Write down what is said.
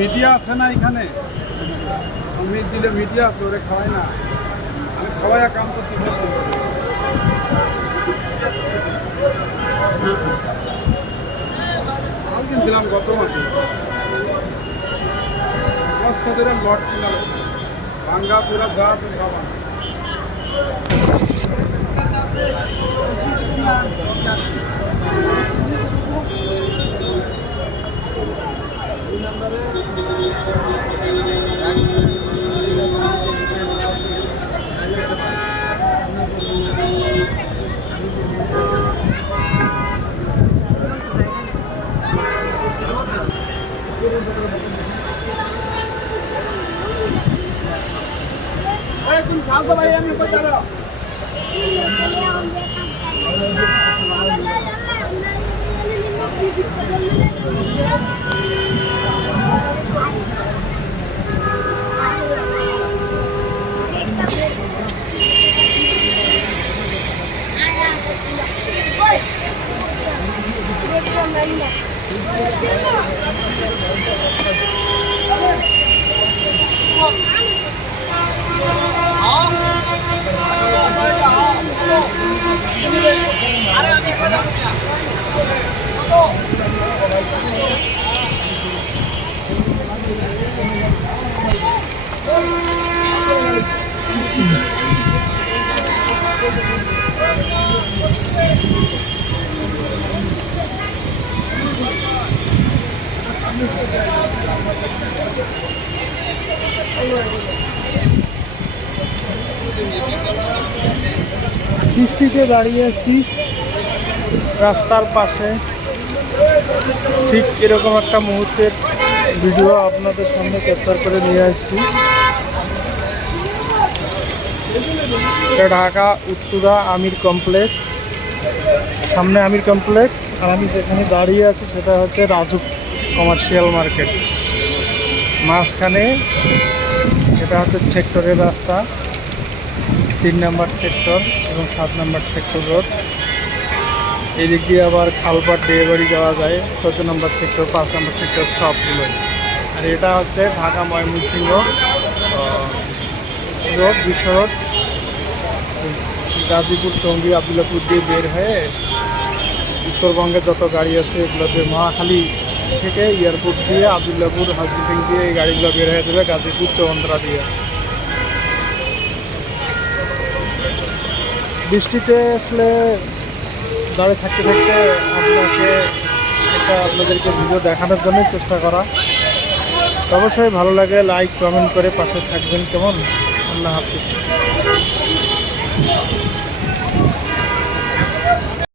Media আছে না এখানে, আমি দিলে মিডিয়া আছে, ওরে খাওয়াই না, আমি খাওয়াইয়া কাম করতে পছন্দ করি। আমি কিনছিলাম গত মাসে, বস্তাদের লট কিনা ভাঙ্গা পুরা যা আছে খাওয়া। तुम खाओ भाई, हम ऊपर चलो। বৃষ্টিতে দাঁড়িয়ে আছি রাস্তার পাশে, ঠিক এরকম একটা মুহূর্তের ভিডিও আপনাদের সামনে ক্যাপচার করে নিয়ে আসছি। এটা ঢাকা উত্তরা আমির কমপ্লেক্স, সামনে আমির কমপ্লেক্স, আর আমি যেখানে দাঁড়িয়ে আছি সেটা হচ্ছে রাজু কমার্শিয়াল মার্কেট। মাঝখানে এটা হচ্ছে সেক্টরের রাস্তা, 3 নম্বর সেক্টর এবং 7 নম্বর সেক্টর রোড। এই দিক দিয়ে আবার খালপাট দিয়ে বাড়ি যাওয়া যায়, 14 নম্বর সেক্টর, 5 নম্বর সেক্টর সবগুলোই। আর এটা হচ্ছে ঢাকা ময়মনসিংহ রোড, বিশ্ব রোড, গাজীপুর, টঙ্গী, আবদুল্লাপুর দিয়ে বের হয়ে উত্তরবঙ্গের যত গাড়ি আছে এগুলোতে মহাখালী থেকে এয়ারপোর্ট দিয়ে আবদুল্লাপুর, হাজিপিং দিয়ে এই গাড়িগুলো বের হয়ে দেবে গাজীপুর, চৌন্দ্রা দিয়ে। বৃষ্টিতে আসলে দাঁড়িয়ে থাকতে থাকতে আপনাদেরকে ভিডিও দেখানোর জন্যই চেষ্টা করা। অবশ্যই ভালো লাগে লাইক কমেন্ট করে পাশে থাকবেন। কেমন? আল্লাহ হাফিজ।